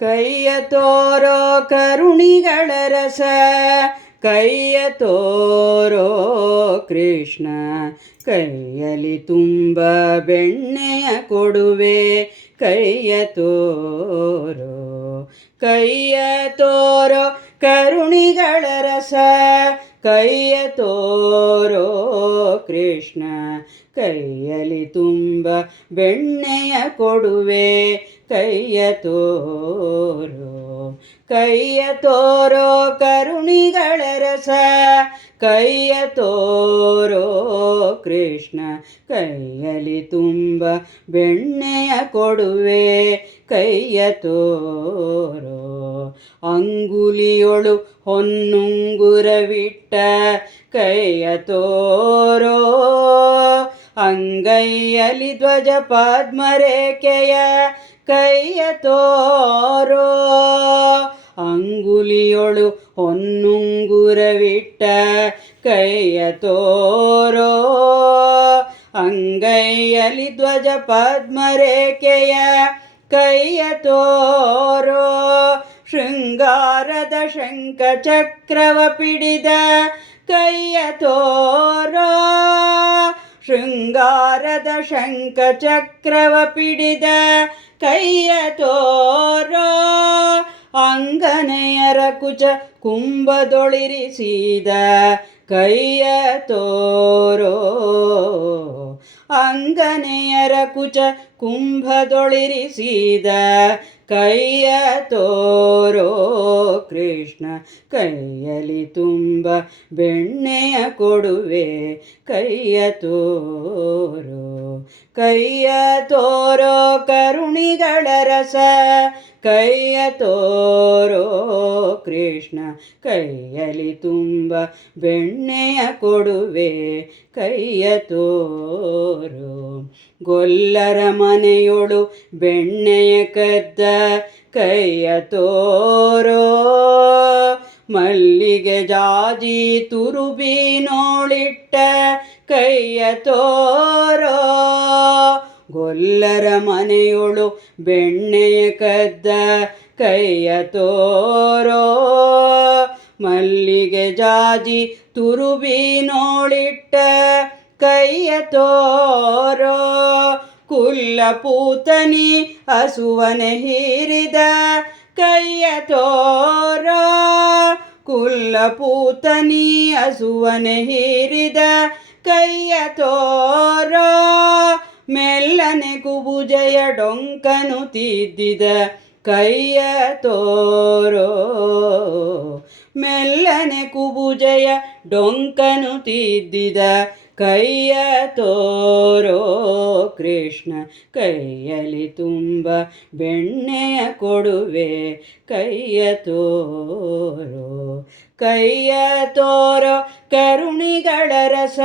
ಕೈಯ ತೋರೋ ಕರುಣಿಗಳ ರಸ, ಕೈಯ ತೋರೋ ಕೃಷ್ಣ, ಕೈಯಲ್ಲಿ ತುಂಬ ಬೆಣ್ಣೆಯ ಕೊಡುವೆ, ಕೈಯ ತೋರೋ. ಕೈಯ ತೋರೋ ಕರುಣಿಗಳ ರಸ, ಕೈಯ ತೋರೋ ಕೃಷ್ಣ, ಕೈಯಲ್ಲಿ ತುಂಬ ಬೆಣ್ಣೆಯ ಕೊಡುವೆ, ಕೈಯ ತೋರೋ. ಕೈಯ ತೋರೋ ಕರುಣಿಗಳ ರಸ, ಕೈಯ ತೋರೋ ಕೃಷ್ಣ, ಕೈಯಲ್ಲಿ ತುಂಬ ಬೆಣ್ಣೆಯ ಕೊಡುವೆ, ಕೈಯ ತೋರೋ. ಅಂಗುಲಿಯೊಳು ಹೊನ್ನುಂಗುರವಿಟ್ಟ, ಕೈಯ ತೋರೋ. ಅಂಗೈಯಲ್ಲಿ ಧ್ವಜ ಪದ್ಮರೇಖೆಯ, ಕೈಯ ತೋರೋ. ಅಂಗುಲಿಯೊಳು ಹೊನ್ನುಂಗುರವಿಟ್ಟ, ಕೈಯ ತೋರೋ. ಅಂಗೈಯಲ್ಲಿ ಧ್ವಜ ಪದ್ಮರೇಖೆಯ, ಕೈಯ ತೋರೋ. ಶೃಂಗಾರದ ಶಂಖ ಚಕ್ರವ ಪಿಡಿದ, ಕೈಯ ತೋರೋ. ಶೃಂಗಾರದ ಶಂಖ ಚಕ್ರವ ಪಿಡಿದ, ಕೈಯ ತೋರೋ. ಅಂಗನೆಯರ ಕುಚ ಕುಂಭದೊಳಿರಿಸಿದ, ಕೈಯ ತೋರೋ. ಅಂಗನೆಯರ ಕುಚ ಕುಂಭದೊಳಿರಿಸಿದ, ಕೈಯ ತೋರೋ ಕೃಷ್ಣ, ಕೈಯಲ್ಲಿ ತುಂಬ ಬೆಣ್ಣೆಯ ಕೊಡುವೆ, ಕೈಯ ತೋರೋ. ಕೈಯ ತೋರೋ ಕರುಣಿಗಳ ರಸ, ಕೈಯ ತೋರೋ ಕೃಷ್ಣ, ಕೈಯಲ್ಲಿ ತುಂಬ ಬೆಣ್ಣೆಯ ಕೊಡುವೆ, ಕೈಯ ತೋರೋ. ಗೊಲ್ಲರ ಮನೆಯೊಳು ಬೆಣ್ಣೆಯ ಕದ್ದ, ಕೈಯ ತೋರೋ. ಮಲ್ಲಿಗೆ ಜಾಜಿ ತುರುಬಿನೋಳಿಟ್ಟ, ಕೈಯ ತೋರೋ. ಗೊಲ್ಲರ ಮನೆಯೊಳು ಬೆಣ್ಣೆಯ ಕದ್ದ, ಕೈಯ ತೋರೋ. ಮಲ್ಲಿಗೆ ಜಾಜಿ ತುರುಬಿನೋಳಿಟ್ಟ, ಕೈಯ ತೋರೋ. ಕುಲ್ಲಪೂತನಿ ಹಸುವನೆ ಹೀರಿದ, ಕೈಯ ತೋರೋ. ಕುಲ್ಲಪೂತನಿ ಹಸುವನೆ ಹೀರಿದ, ಕೈಯ ತೋರೋ. ಮೆಲ್ಲನೆ ಕುಬುಜೆಯ ಡೊಂಕನು ತಿದ್ದಿದ, ಕೈಯ ತೋರೋ. ಮೆಲ್ಲನೆ ಕುಬುಜೆಯ ಡೊಂಕನು ತಿದ್ದಿದ, ಕೈಯ ತೋರೋ ಕೃಷ್ಣ, ಕೈಯಲ್ಲಿ ತುಂಬ ಬೆಣ್ಣೆಯ ಕೊಡುವೆ, ಕೈಯ ತೋರೋ. ಕೈಯ ತೋರೋ ಕರುಣಿಗಳ ರಸ,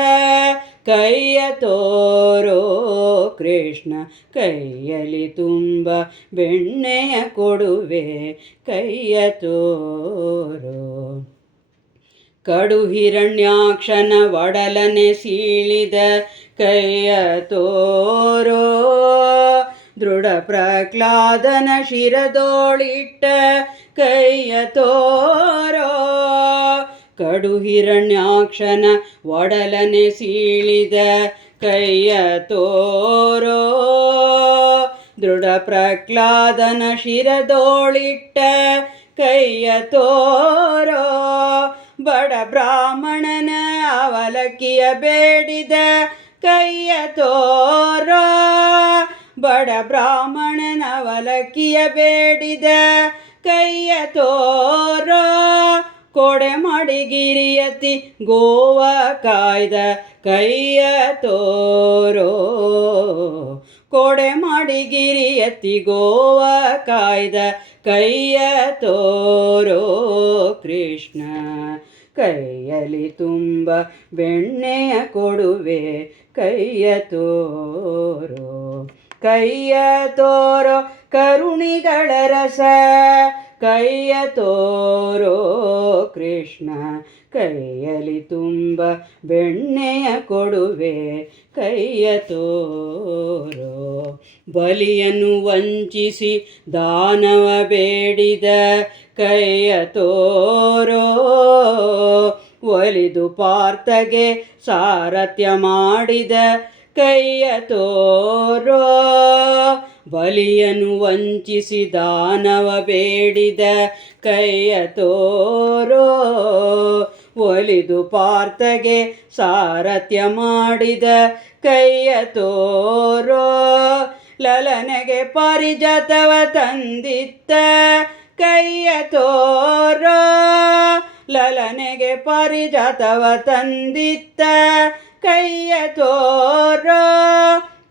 ಕೈಯ ತೋರೋ ಕೃಷ್ಣ, ಕೈಯಲ್ಲಿ ತುಂಬ ಬೆಣ್ಣೆಯ ಕೊಡುವೆ, ಕೈಯ ತೋರೋ. ಕಡು ಹಿರಣ್ಯಾಕ್ಷನ ಒಡಲನೆ ಸೀಳಿದ, ಕೈಯ ತೋರೋ. ದೃಢ ಪ್ರಹ್ಲಾದನ ಶಿರದೋಳಿಟ್ಟ, ಕೈಯ ತೋರೋ. ಕಡು ಹಿರಣ್ಯಾಕ್ಷನ ಒಡಲನೆ ಸೀಳಿದ, ಕೈಯ ತೋರೋ. ದೃಢ ಪ್ರಹ್ಲಾದನ ಶಿರದೋಳಿಟ್ಟ, ಕೈಯ ತೋರೋ. ಬಡ ಬ್ರಾಹ್ಮಣನ ಅವಲಕ್ಕಿಯ ಬೇಡಿದ, ಕೈಯ ತೋರೋ. ಬಡ ಬ್ರಾಹ್ಮಣನ ಅವಲಕ್ಕಿಯ ಬೇಡಿದ, ಕೈಯ ತೋರೋ. ಕೊಡೆ ಮಡಿಗಿರಿಯತಿ ಗೋವ ಕಾಯ್ದ, ಕೈಯ ತೋರೋ. ಕೊಡೆ ಮಡಿಗಿರಿಯತಿ ಗೋವ ಕಾಯ್ದ, ಕೈಯ ತೋರೋ ಕೃಷ್ಣ, ಕೈಯಲ್ಲಿ ತುಂಬ ಬೆಣ್ಣೆಯ ಕೊಡುವೆ, ಕೈಯ ತೋರೋ. ಕೈಯ ತೋರೋ ಕರುಣಿಗಳ ರಸ, ಕೈಯ ತೋರೋ ಕೃಷ್ಣ, ಕೈಯಲಿ ತುಂಬ ಬೆಣ್ಣೆಯ ಕೊಡುವೆ ಕೈಯ ತೋರೋ. ಬಲಿಯನ್ನು ವಂಚಿಸಿ ದಾನವ ಬೇಡಿದ ಕೈಯ ತೋರೋ. ಒಲಿದು ಪಾರ್ಥಗೆ ಸಾರಥ್ಯ ಮಾಡಿದ ಕೈಯ ತೋರೋ. ಬಲಿಯನ್ನು ವಂಚಿಸಿ ದಾನವ ಬೇಡಿದ ಕೈಯ ತೋರೋ. ಒಲಿದು ಪಾರ್ಥಗೆ ಸಾರಥ್ಯ ಮಾಡಿದ ಕೈಯ ತೋರೋ. ಲಲನೆಗೆ ಪಾರಿಜಾತವ ತಂದಿತ್ತ ಕೈಯ ತೋರೋ. ಲಲನೆಗೆ ಪಾರಿಜಾತವ ತಂದಿತ್ತ ಕೈಯ ತೋರೋ.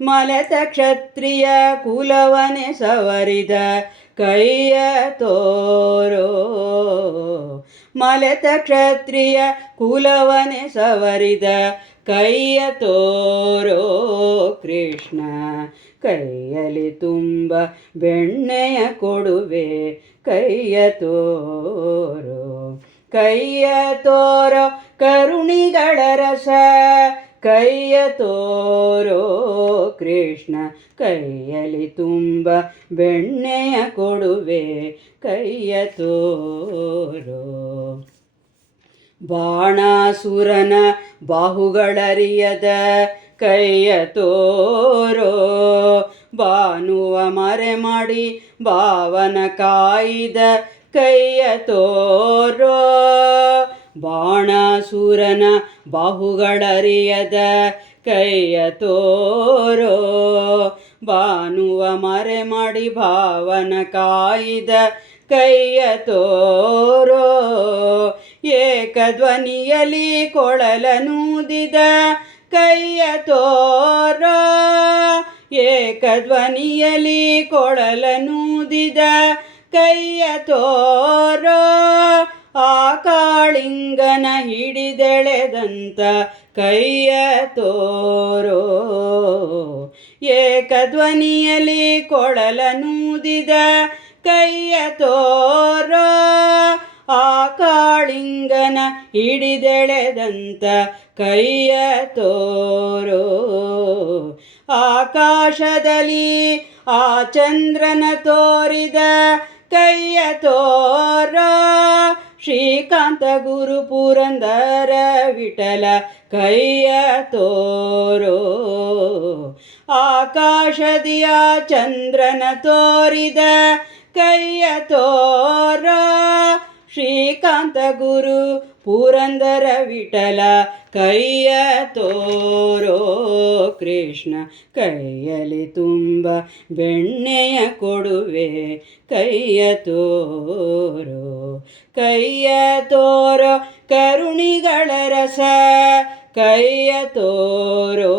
ಮಲೆತ ಕ್ಷತ್ರಿಯ ಕುಲವನೆ ಸವರಿದ ಕೈಯ ತೋರೋ. ಮಲೆತ ಕ್ಷತ್ರಿಯ ಕುಲವನೆ ಸವರಿದ ಕೈಯ ತೋರೋ. ಕೃಷ್ಣ ಕೈಯಲಿ ತುಂಬ ಬೆಣ್ಣೆಯ ಕೊಡುವೆ ಕೈಯ ತೋರೋ. ಕೈಯ ತೋರೋ ಕರುಣಿಗಳ ರಸ ಕೈಯ ತೋರೋ. ಕೃಷ್ಣ ಕೈಯಲಿ ತುಂಬ ಬೆಣ್ಣೆಯ ಕೊಡುವೆ ಕೈಯ ತೋರೋ. ಬಾಣಾಸುರನ ಬಾಹುಗಳರಿಯದ ಕೈಯ ತೋರೋ. ಭಾನುವ ಮರೆ ಮಾಡಿ ಭಾವನ ಕಾಯ್ದ ಕೈಯ ತೋರೋ. ಬಾಣಾಸುರನ ಬಾಹುಗಳರಿಯದ ಕೈಯ ತೋರೋ. ಭಾನುವ ಮರೆ ಮಾಡಿ ಭಾವನ ಕಾಯ್ದ ಕೈಯ ತೋರೋ. ಏಕಧ್ವನಿಯಲಿ ಕೊಳಲನೂದಿದ ಕೈಯ ತೋರೋ. ಏಕಧ್ವನಿಯಲಿ ಕೊಳಲನೂದಿದ ಕೈಯ ತೋರೋ. ಆ ಕಾಳಿಂಗನ ಹಿಡಿದೆಳೆದಂತ ಕೈಯ ತೋರೋ. ಏಕಧ್ವನಿಯಲಿ ಕೊಳಲನೂದಿದ ಕೈಯ ತೋರೋ. ಆ ಕಾಳಿಂಗನ ಹಿಡಿದೆಳೆದಂತ ಕೈಯ ತೋರೋ. ಆಕಾಶದಲ್ಲಿ ಆ ಚಂದ್ರನ ತೋರಿದ ಕೈಯ ತೋರೋ. ಶ್ರೀಕಾಂತ ಗುರು ಪುರಂದರ ವಿಠಲ ಕೈಯ ತೋರೋ. ಆಕಾಶದಿಯ ಚಂದ್ರನ ತೋರಿದ ಕೈಯ ತೋರೋ. ಶ್ರೀಕಾಂತ ಗುರು ಪುರಂದರ ವಿಠಲ ಕೈಯ ತೋರೋ. ಕೃಷ್ಣ ಕೈಯಲಿ ತುಂಬ ಬೆಣ್ಣೆಯ ಕೊಡುವೆ ಕೈಯ ತೋರೋ. ಕೈಯ ತೋರೋ ಕರುಣಿಗಳ ರಸ ಕೈಯ ತೋರೋ.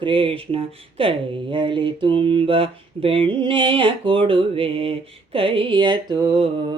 ಕೃಷ್ಣ ಕೈಯಲಿ ತುಂಬ ಬೆಣ್ಣೆಯ ಕೊಡುವೆ ಕೈಯ ತೋರೋ.